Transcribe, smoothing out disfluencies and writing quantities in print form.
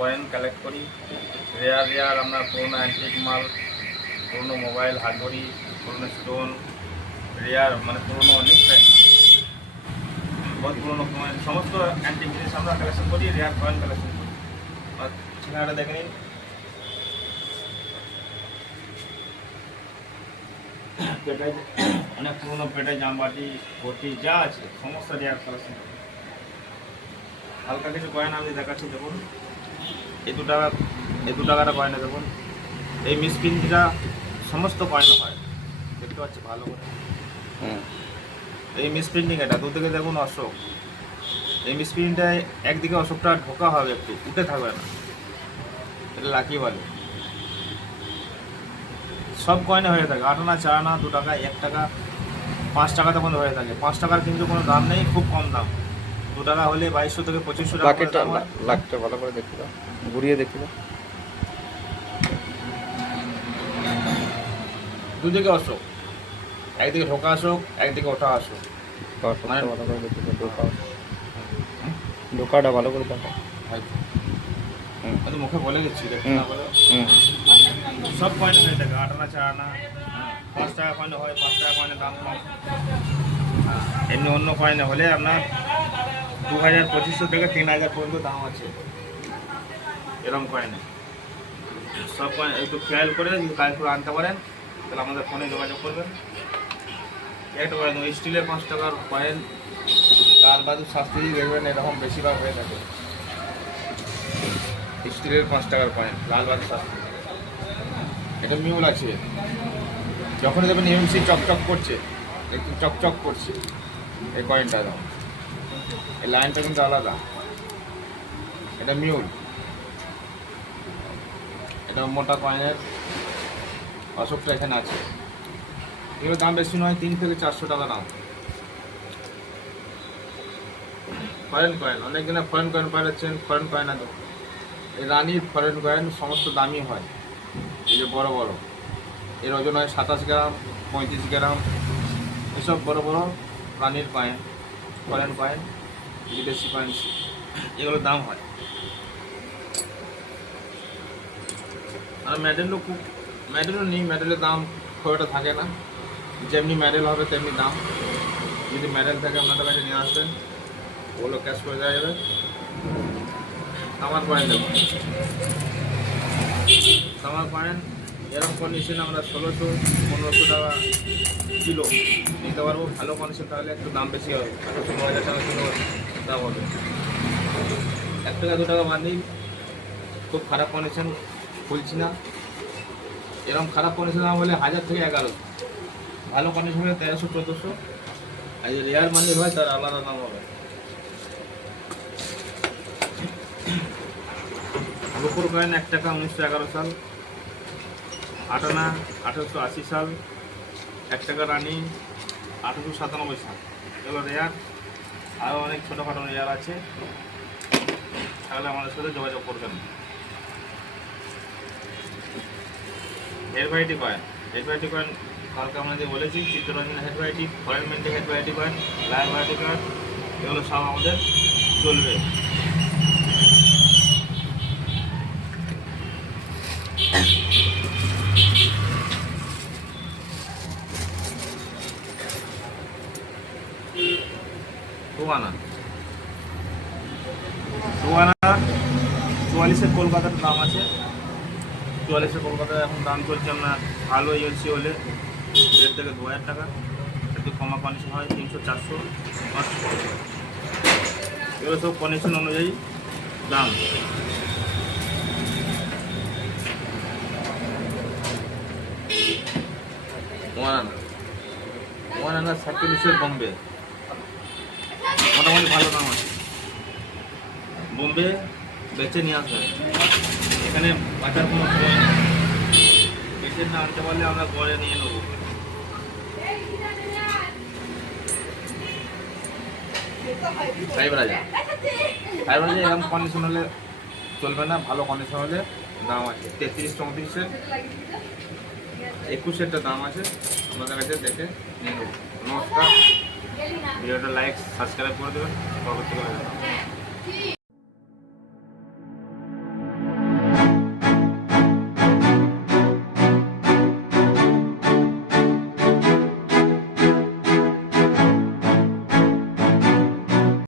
Coin collect করি। Rare আমরা পুরোনো অ্যান্টিক মাল, পুরোনো মোবাইল, হাত ঘড়ি, পুরোনো স্টোন, রেয়ার মানে পুরোনো অনেক কয়েন, বহুত পুরোনো কয়েন, সমস্ত অ্যান্টিক জিনিস আমরা কালেকশন করি, রেয়ার কয়েন কালেকশন করি। আর ঠিকানাটা দেখে নিন। পেটাই অনেক পুরোনো পেটাই জামবাটি, ঘটি যা আছে সমস্ত রেয়ার কালেকশন করি। হালকা কিছু কয়েন আমি দেখাচ্ছি, দেখুন এই 2 টাকাটা কয়েনে দেখুন, এই মিসপ্রিন্টটা সমস্ত কয়েন হয়, দেখতে পাচ্ছি ভালো করে। এই মিসপ্রিন্টিং এটা দুদিকে দেখুন অশোক, এই মিসপ্রিন্টটায় একদিকে অশোকটা ঢোকা হবে, একটু উঠে থাকবে না, এটা লাকি বলে। সব কয়েনে হয়ে থাকে, 8 আনা, 4 আনা, 2 টাকা, 1 টাকা, 5 টাকা তখন হয়ে থাকে। 5 টাকার কিন্তু কোনো দাম নেই, খুব কম দাম। 2 টাকা হলে 2200 থেকে 2500 টাকা দাম হয়। লাখটা ভালো করে দেখতে দাও, ঘুরিয়ে দেখতে দাও। দুদিকে অশোক, একদিকে ঢোকা অশোক, একদিকে ওঠা অশোক। মানে ভালো করে দেখতে দাও, ঢোকাটা ভালো করে দেখো। আমি মুখে বলে দিচ্ছি, দেখতে না বলে। সব কয়েন হয়ে থাকে, 8 আনা, 4 আনা, 5 টাকা কয়েন হয়, 5 টাকা কয়েনের দাম কম। এমনি অন্য কয়েনে হলে আপনার 2000, 2500 থেকে 3000 পর্যন্ত দাম আছে এরকম কয়েনে। সব কয়েন একটু খেয়াল করে যদি কাজ করে আনতে পারেন তাহলে আমাদের ফোনে যোগাযোগ করবেন। একটা কয়েন স্টিলের 5 টাকার কয়েন, লাল বাহাদুর শাস্ত্রী দেখবেন এরকম বেশিরভাগ হয়ে থাকে। স্টিলের 5 টাকার কয়েন, লাল বাহাদুর শাস্ত্রী। এটা মিউল আছে, যখনই দেখবেন এমসি চকচক করছে, একটু চকচক করছে, এই কয়েনটা দাও, এই লাইনটা কিন্তু আলাদা, এটা মিউল। এটা মোটা কয়েনের অশোকটা এখানে আছে। এগুলোর দাম বেশি নয়, 3 থেকে 400 টাকা দাম। ফরেন কয়েন, অনেক দিনে ফরেন কয়েন পাঠাচ্ছেন, ফরেন কয়েন আছে। এই রানির ফরেন কয়েন সমস্ত দামি হয়, এই যে বড় বড়, এর ওজন হয় 27 গ্রাম, 35 গ্রাম, এসব বড় বড় রানির কয়েন, ফরেন কয়েন, বিদেশি কয়েন, এগুলোর দাম হয়। আর মেডেলও নেই, মেডেলের দাম খুব একটা থাকে না, যেমনি মেডেল হবে তেমনি দাম। যদি মেডেল থাকে আপনাদের কাছে নিয়ে আসবেন, ওগুলো ক্যাশ করে দেওয়া যাবে। তামার কয়েন দেখুন, তামার কয়েন এরকম কন্ডিশন আমরা 1600-1500 টাকা কিলো নিতে পারবো। ভালো কন্ডিশন তাহলে একটু দাম বেশি হবে, 2000 টাকা কিলো দাম হবে। 1 টাকা 2 টাকা বাদ দিই, খুব খারাপ কন্ডিশন খুলছি না। এরকম খারাপ কন্ডিশন দাম হলে 1000 থেকে 1100, ভালো কন্ডিশন হলে 1300-1400। আর যদি রেয়ার মানের হয় তার আলাদা দাম হবে। রূপোর কয়েন 1 টাকা 1911 সাল, 8 আনা 1880 সাল, 1 টাকা রানি 1897 সাল। এগুলো রেয়ার, আরও অনেক ছোটোখাটো রেয়ার আছে, তাহলে আমাদের সাথে যোগাযোগ করবেন। হেড ভ্যারাইটি কয়েন কালকে আমাদের বলেছি, চিত্তরঞ্জন হেড ভ্যারাইটি, ফরেন মেন্টে head variety coin, live variety coin, এগুলো সব আমাদের চলবে। দু আনা 44-এর কলকাতার দাম আছে, 44-এর কলকাতায় এখন দাম চলছে আপনার ভালো ইএলসি হলে 1,500 থেকে 2,000 টাকা, একটু কমা কন্ডিশন হয় 300-400, এগুলো সব কন্ডিশন অনুযায়ী দাম। ওয়ান আনা 47-এর বোম্বে, মোটামুটি ভালো দাম আছে। বোম্বে বেচে নিয়ে আসবে, এখানে বাজার কোনো বেচে না আনতে পারলে আমরা গড়ে নিয়ে নেব। ফাইবার এরকম কন্ডিশন হলে চলবে না, ভালো কন্ডিশন হলে দাম আছে। 33-34-এর 21-এরটা দাম আছে, আমাদের কাছে দেখে নিয়ে নেব। নমস্কার, ভিডিওটা লাইক সাবস্ক্রাইব করে দেবেন, পরবর্তী